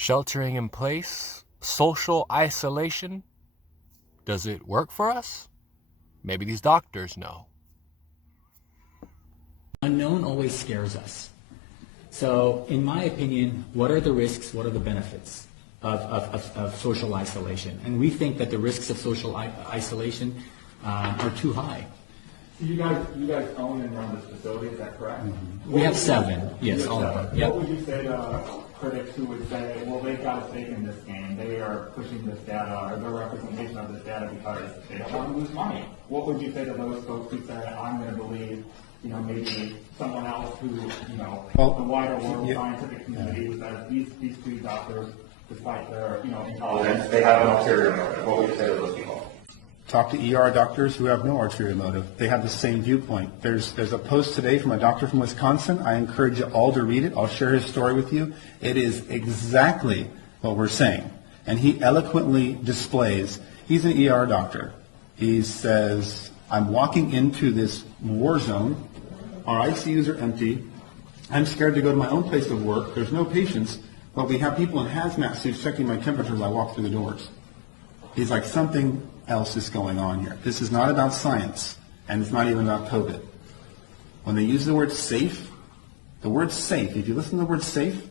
Sheltering in place, social isolation, does it work for us? Maybe these doctors know. Unknown always scares us. So, in my opinion, what are the risks, what are the benefits of social isolation? And we think that the risks of social isolation are too high. So you guys own and run this facility, is that correct? Mm-hmm. We have 7, yes, all of them. Yep. What would you say to critics who would say, well, they've got a stake in this game, they are pushing this data, or their representation of this data because they don't want to lose money? What would you say to those folks who say, I'm going to believe, maybe someone else who, the wider world scientific community who says these 2 doctors, despite their, intolerance, they have an ulterior motive. What would you say to those people? Talk to ER doctors who have no ulterior motive. They have the same viewpoint. There's a post today from a doctor from Wisconsin. I encourage you all to read it. I'll share his story with you. It is exactly what we're saying. And he eloquently displays, he's an ER doctor. He says, I'm walking into this war zone. Our ICUs are empty. I'm scared to go to my own place of work. There's no patients, but we have people in hazmat suits checking my temperature as I walk through the doors. He's like, something else is going on here. This is not about science, and it's not even about COVID. When they use the word safe, if you listen to the word safe,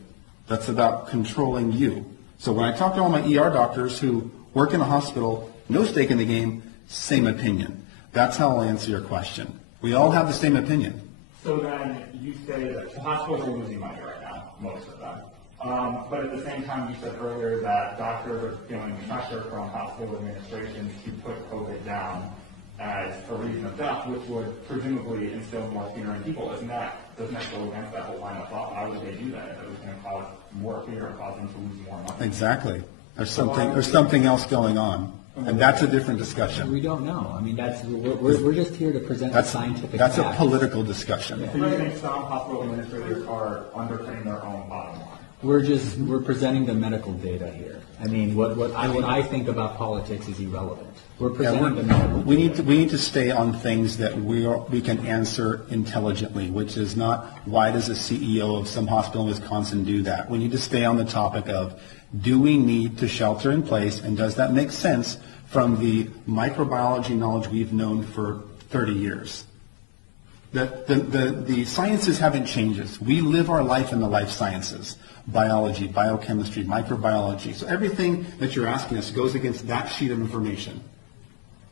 that's about controlling you. So when I talk to all my ER doctors who work in a hospital, no stake in the game, same opinion. That's how I'll answer your question. We all have the same opinion. So then you say that hospitals are losing money right now, most of them. But at the same time, you said earlier that doctors are feeling pressure from hospital administrations to put COVID down as a reason of death, which would presumably instill more fear in people. Doesn't that go against that whole line of thought? Why would they do that if it was going to cause more fear and cause them to lose more money? Exactly. There's something else going on. And that's a different discussion. We don't know. I mean, we're just here to present the scientific That's facts. a political discussion. So you think some hospital administrators are undercutting their own bottom line? We're presenting the medical data here. I mean, what I think about politics is irrelevant. We're presenting the medical data. We need to stay on things that we can answer intelligently, which is not why does a CEO of some hospital in Wisconsin do that. We need to stay on the topic of, do we need to shelter in place, and does that make sense from the microbiology knowledge we've known for 30 years? The sciences haven't changed. We live our life in the life sciences. Biology, biochemistry, microbiology. So everything that you're asking us goes against that sheet of information.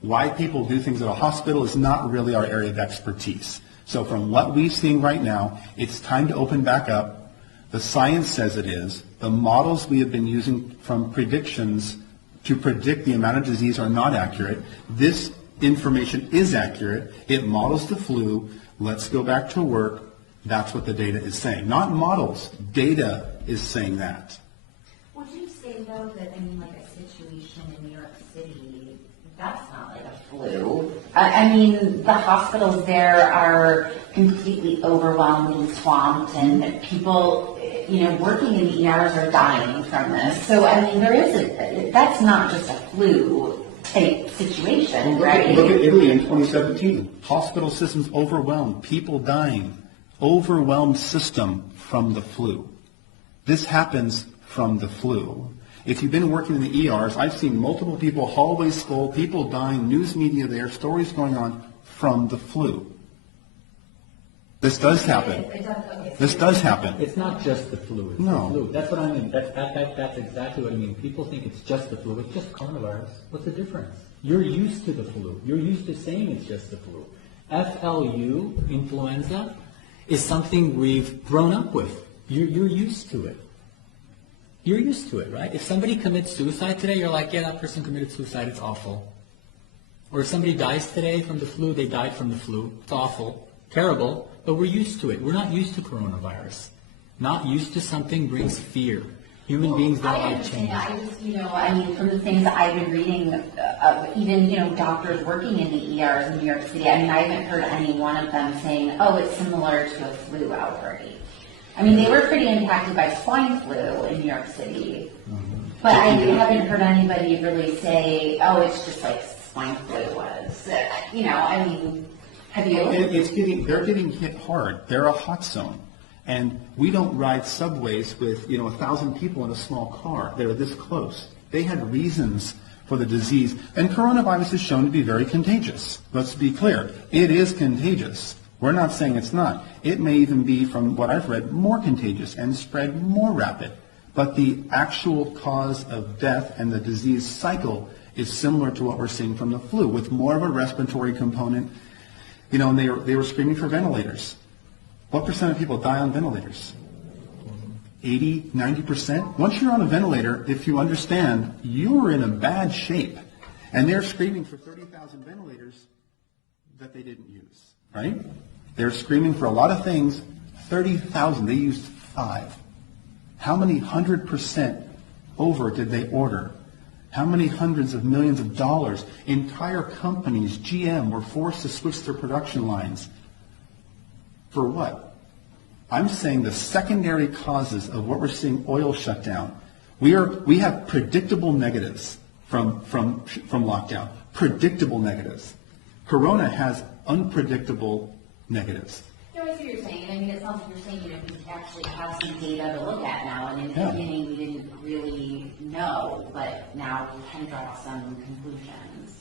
Why people do things at a hospital is not really our area of expertise. So from what we've seen right now, it's time to open back up. The science says it is. The models we have been using from predictions to predict the amount of disease are not accurate. This information is accurate. It models the flu. Let's go back to work. That's what the data is saying. Not models. Data is saying that. Would you say, though, that, like a situation in New York City, that's not like a flu? I mean, the hospitals there are completely overwhelmed and swamped, and people, working in the ERs are dying from this. So, I mean, that's not just a flu type situation, right? Look at Italy in 2017. Hospital systems overwhelmed, people dying. Overwhelmed system from the flu. This happens from the flu. If you've been working in the ERs, I've seen multiple people, hallways full, people dying, news media there, stories going on from the flu. This does happen. This does happen. It's not just the flu. It's the flu. That's what I mean. That's exactly what I mean. People think it's just the flu. It's just coronavirus. What's the difference? You're used to the flu. You're used to saying it's just the flu. FLU, influenza, is something we've grown up with. You're used to it. You're used to it, right? If somebody commits suicide today, you're like, yeah, that person committed suicide. It's awful. Or if somebody dies today from the flu, they died from the flu. It's awful. Terrible. But we're used to it. We're not used to coronavirus. Not used to something brings fear. Human beings don't like change. I just, from the things that I've been reading, even, doctors working in the ERs in New York City, I haven't heard any one of them saying, oh, it's similar to a flu outbreak. They were pretty impacted by swine flu in New York City. Mm-hmm. But I haven't heard anybody really say, oh, it's just like swine flu was. Have you? They're getting hit hard. They're a hot zone. And we don't ride subways with, 1,000 people in a small car. They're this close. They had reasons for the disease. And coronavirus is shown to be very contagious. Let's be clear. It is contagious. We're not saying it's not. It may even be, from what I've read, more contagious and spread more rapid. But the actual cause of death and the disease cycle is similar to what we're seeing from the flu, with more of a respiratory component. And they were screaming for ventilators. What percent of people die on ventilators? 80, 90%? Once you're on a ventilator, if you understand, you're in a bad shape. And they're screaming for 30,000 ventilators that they didn't use, right? They're screaming for a lot of things. 30,000, they used 5. How many 100% over did they order? How many hundreds of millions of dollars? Entire companies, GM, were forced to switch their production lines. For what? I'm saying the secondary causes of what we're seeing, oil shutdown. We have predictable negatives from lockdown. Predictable negatives. Corona has unpredictable negatives. No, I see what you're saying. I mean, it sounds like you're saying, we actually have some data to look at now, and in the beginning we didn't really know, but now we can draw some conclusions.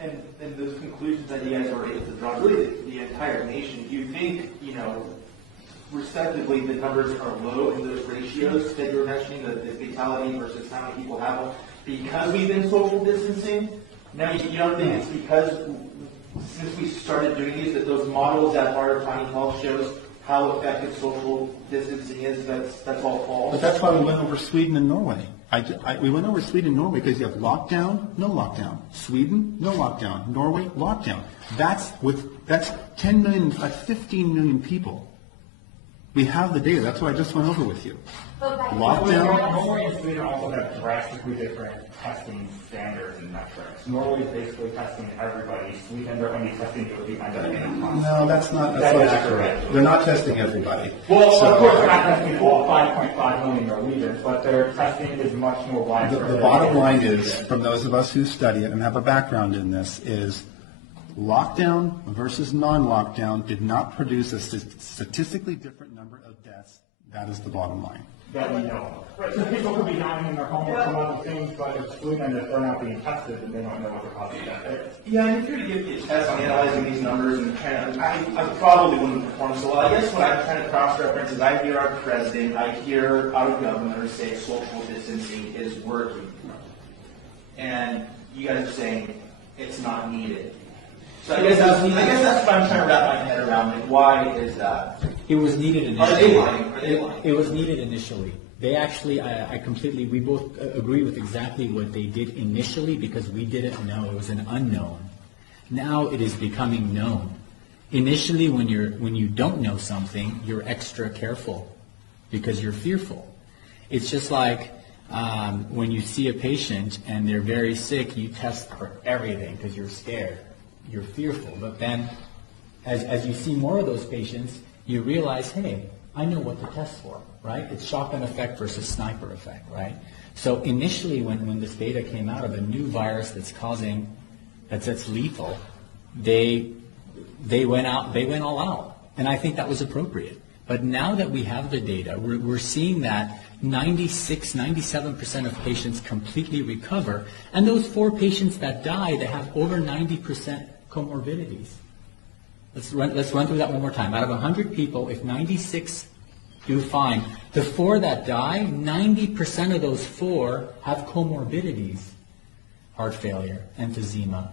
And those conclusions that you guys are able to draw, really the entire nation, do you think, respectively, the numbers are low in those ratios that you were mentioning, the fatality versus how many people have them, because we've been social distancing? Now, you don't think it's because, since we started doing these, that those models that our County Health shows how effective social distancing is, that's all false? But that's why we went over Sweden and Norway. We went over Sweden and Norway because you have lockdown, no lockdown. Sweden, no lockdown. Norway, lockdown. That's 10 million, 15 million people. We have the data. That's what I just went over with you. Lockdown. Norway and Sweden also have drastically different testing standards and metrics. Norway is basically testing everybody. Sweden, they're only testing you if you end up in a hospital. No, that's not accurate. They're not testing everybody. Well, of course, they're not testing all 5.5 million Norwegians, but their testing is much more widespread. The bottom line is, from those of us who study it and have a background in this, is lockdown versus non-lockdown did not produce a statistically different number of deaths. That is the bottom line. That we know. Right, so people could be dying in their home with some other things, but exclude them if they're not being tested and they don't know what the cause of death is. Yeah, and if you're to give me a test on analyzing these numbers and I probably wouldn't perform so well. I guess what I'm trying to cross-reference is I hear our president, I hear our governor say social distancing is working. And you guys are saying it's not needed. So I guess that's what I'm trying to wrap my head around. Like, why is that? It was needed initially. Are they lying? Are they lying? It was needed initially. They actually, we both agree with exactly what they did initially because we didn't know. It was an unknown. Now it is becoming known. Initially, when you don't know something, you're extra careful because you're fearful. It's just like when you see a patient and they're very sick, you test for everything because you're scared. You're fearful. But then as you see more of those patients, you realize, hey, I know what to test for, right? It's shotgun effect versus sniper effect, right? So initially when this data came out of a new virus that's lethal, they went all out. And I think that was appropriate. But now that we have the data, we're seeing that 97% of patients completely recover. And those 4 patients that die, they have over 90% comorbidities. Let's run through that one more time. Out of 100 people, if 96 do fine, the 4 that die, 90% of those 4 have comorbidities. Heart failure, emphysema,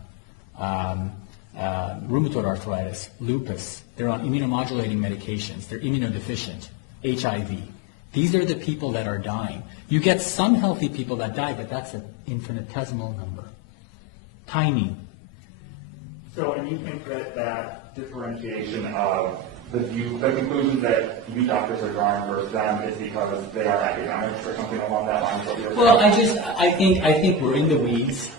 rheumatoid arthritis, lupus. They're on immunomodulating medications. They're immunodeficient, HIV. These are the people that are dying. You get some healthy people that die, but that's an infinitesimal number. Tiny. So, and you think that differentiation of the conclusions that you doctors are drawing versus them is because they are academics or something along that line? Well, I think we're in the weeds.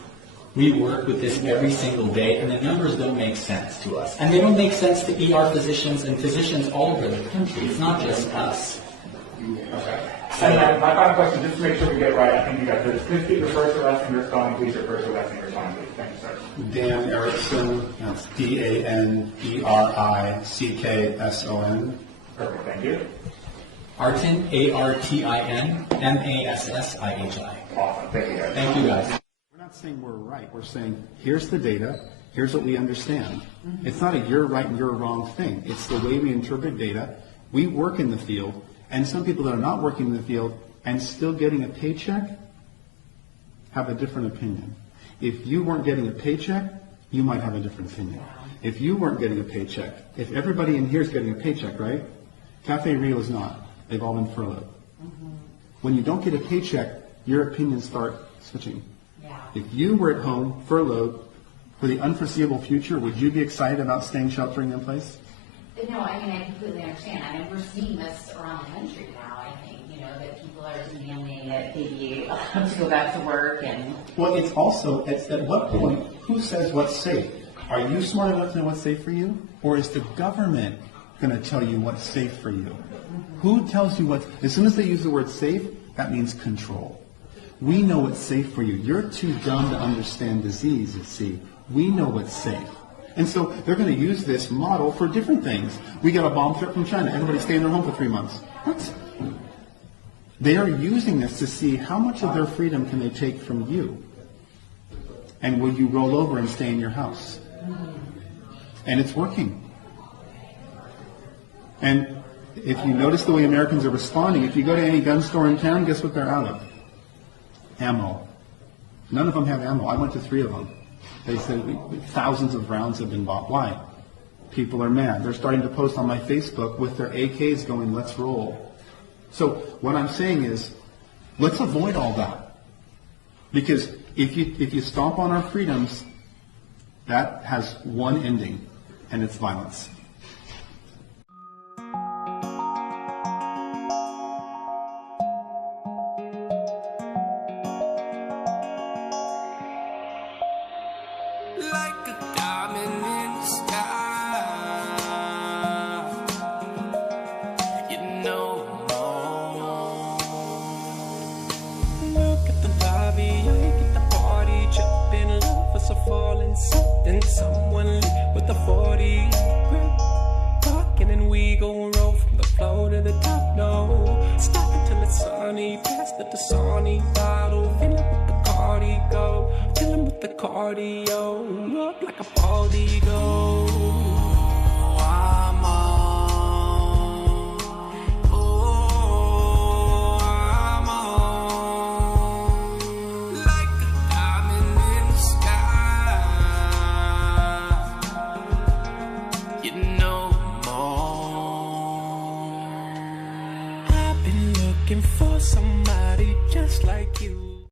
We work with this every single day, and the numbers don't make sense to us. And they don't make sense to ER physicians and physicians all over the country. It's not just us. Okay. And my final question, just to make sure we get it right, I think you got this. Please keep your first or last name spelling, please, your first or last name spelling, please. Thank you, sir. Dan Erickson, that's DANERICKSON. Perfect, thank you. Artin, A-R-T-I-N, M-A-S-S-I-H-I. Awesome, thank you guys. Thank you, guys. We're not saying we're right. We're saying, here's the data, here's what we understand. It's not a you're right and you're wrong thing. It's the way we interpret data. We work in the field, and some people that are not working in the field and still getting a paycheck have a different opinion. If you weren't getting a paycheck, you might have a different opinion. If you weren't getting a paycheck, if everybody in here is getting a paycheck, right? Cafe Rio is not. They've all been furloughed. When you don't get a paycheck, your opinions start switching. Yeah. If you were at home, furloughed, for the unforeseeable future, would you be excited about staying sheltering in place? No, I mean, I completely understand. I mean, we're seeing this around the country now, I think, that people are demanding that they be allowed to go back to work and... Well, it's also, at what point, who says what's safe? Are you smart enough to know what's safe for you? Or is the government going to tell you what's safe for you? Who tells you what? As soon as they use the word safe, that means control. We know what's safe for you. You're too dumb to understand disease, you see. We know what's safe. And so they're going to use this model for different things. We got a bomb threat from China. Everybody stay in their home for 3 months. What? They are using this to see how much of their freedom can they take from you. And will you roll over and stay in your house? And it's working. And if you notice the way Americans are responding, if you go to any gun store in town, guess what they're out of? Ammo. None of them have ammo. I went to 3 of them. They said thousands of rounds have been bought. Why? People are mad. They're starting to post on my Facebook with their AKs going, let's roll. So what I'm saying is, let's avoid all that. Because if you stomp on our freedoms, that has one ending, and it's violence. Like a diamond in the sky, you know. Look at the lobby, I get the party jumping, lovers are falling, something, someone lit with a 40 grip, rocking and we gon' roll from the floor to the top. No, stop until it's sunny, pass the Dasani bottle, fill it with the cardio, fill 'em with the cardio, up like a baldy go.